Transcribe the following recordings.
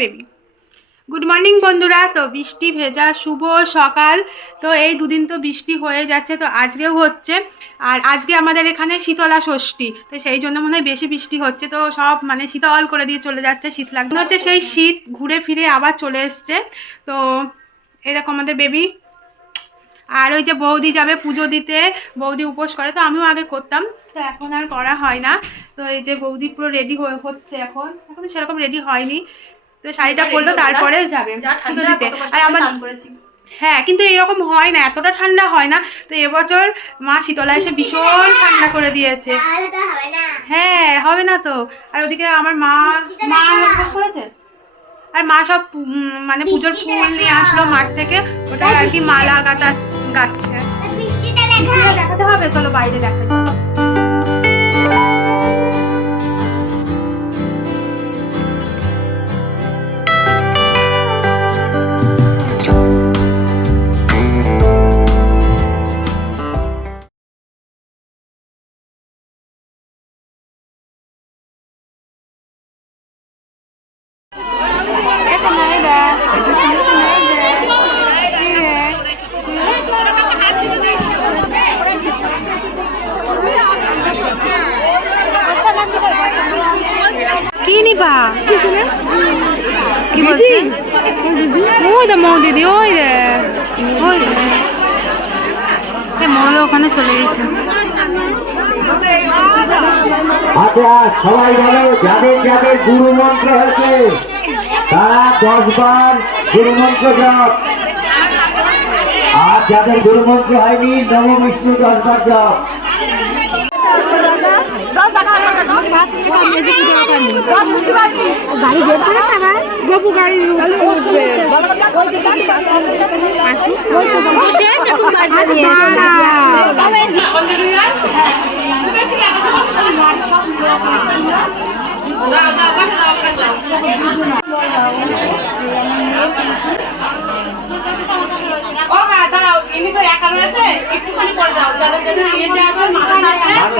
Baby. Good morning বন্ধুরা। তো বৃষ্টি ভেজা, শুভ সকাল। তো এই দুদিন তো বৃষ্টি হয়ে যাচ্ছে, তো আজকেও হচ্ছে। আর আজকে আমাদের এখানে শীতলা ষষ্ঠী, তো সেই জন্য মনে হয় বেশি বৃষ্টি হচ্ছে। তো সব মানে শীতল করে দিয়ে চলে যাচ্ছে, শীত লাগছে। হচ্ছে সেই শীত ঘুরে ফিরে আবার চলে এসছে। তো এরকম আমাদের বেবি। আর ওই যে বৌদি যাবে পুজো দিতে বৌদি উপোস করে তো আমিও আগে করতাম তো এখন আর করা হয় না। তো এই যে বৌদি পুরো রেডি হয়ে হচ্ছে এখন এখন সেরকম রেডি হয়নি। তো শাড়িটা পরলো তারপরে যাবে পুজো দিতে। আর আমার হ্যাঁ কিন্তু এরকম হয় না এতটা ঠান্ডা হয় না। তো এবছর মা শীতলা এসে ভীষণ ঠান্ডা করে দিয়েছে। হ্যাঁ হবে না তো। আর ওদিকে আমার মা মা উপোস করেছে? আর মা সব মানে পুজোর ফুল নিয়ে আসলো মাঠ থেকে। ওটা আর কি মালা গাঁথা গাচ্ছে দেখাতে হবে চলো বাইরে দেখা যাবে কি কি বলছে? ওই তো মৌ দিদি ওই রে। ওই রে। মৌল ওখানে চলে গেছে। আচ্ছা সবাই বলো যাদের যাদের গুরু মন্ত্র হয়েছে তারা দশ বার গুরু মন্ত্র জপ। আর যাদের গুরু মন্ত্র হয়নি নব বিষ্ণু দশ বার জপ। গাড়ি বের করে খাবার গপু গাড়ি ও দাঁড়াও ইনি তো একা রয়েছে? একটুখানি পরে দাও, যাদের যাদের বিয়েতে আছে মাথা না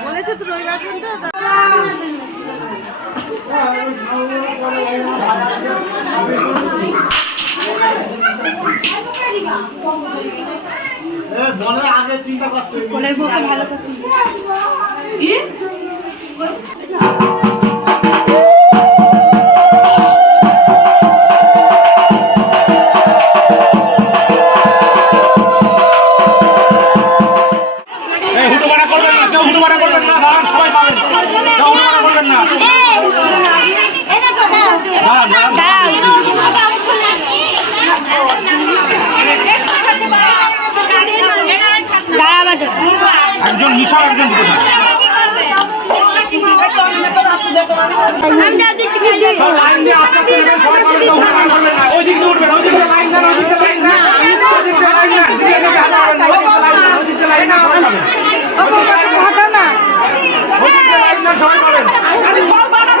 শীতলায় স্বাহা এবার গাছটা সরিয়ে নেবে কেটে যাবে এই করবেন না কেউ হুটোপাটা করবেন না দাঁড়ান সবাই পাবেন। কেউ হুটোপাটা করবেন না। দাঁড়ান দাঁড়ান। একজন নিশার একজন লাইন দিয়ে আস্তে আস্তে সবাই পাবেন কেউ হুটোপাটা করবেন না ওইদিকে উঠবেন ওইদিকে লাইন দেন ওইদিকে লাইন দেন ওইদিকে লাইন দেন দিকে দিকে হাত পাবেন ওইদিকে লাইন দেন ওইদিকে লাইন দেন সবাই পাবেন ওইদিকে লাইন দেন সবাই পাবেন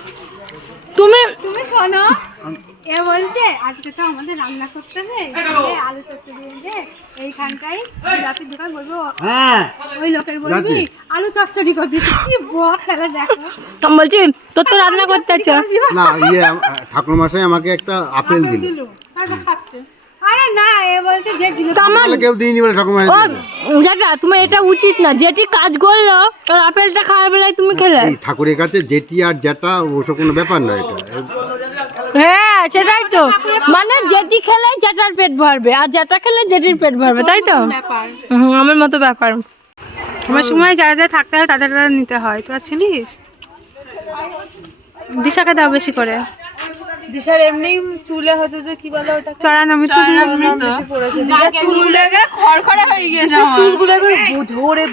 শোনো এ বলছে আজকে তো আমাদের রান্না করতে হবে আলু চচ্চড়ি দিয়ে এইখানটাই জিলাপির দোকান বলব হ্যাঁ। ওই লোকের বলবি আলু চচ্চড়ি করে দিচ্ছি কি বক তাহলে দেখো। আমি বলছি তোর তো রান্না করতে আছে না ইয়ে ঠাকুর মশাই আমাকে একটা আপেল দিল। দিল তারপর খাচ্ছে। আরে না এ বলছে কেউ দিইনি বলে। জেঠা তোমার এটা উচিত না যেটি কাজ করল তোর আপেলটা খাওয়ার বেলায় তুমি খেলে। এই ঠাকুরের কাছে যেটি আর যেটা ওসব কোনো ব্যাপার নয় এটা। হ্যাঁ সেটাই তো। মানে যেটি খেলে যেটার পেট ভরবে আর যেটা খেলে পেট ভরবে তাই তো? আমার মতো ব্যাপার। আমার সময় যারা যারা থাকতে হয় তাদের তাদের নিতে হয় তোরা ছিলিস দিশাকে দাও বেশি করে। দিশার এমনি চুলে হচ্ছে যে কি বলে ওটা চড়ানো মৃত্যু চুলগুলো খড়খড়া খড়খড়ে হয়ে গিয়েছে চুলগুলো একবার ঝরে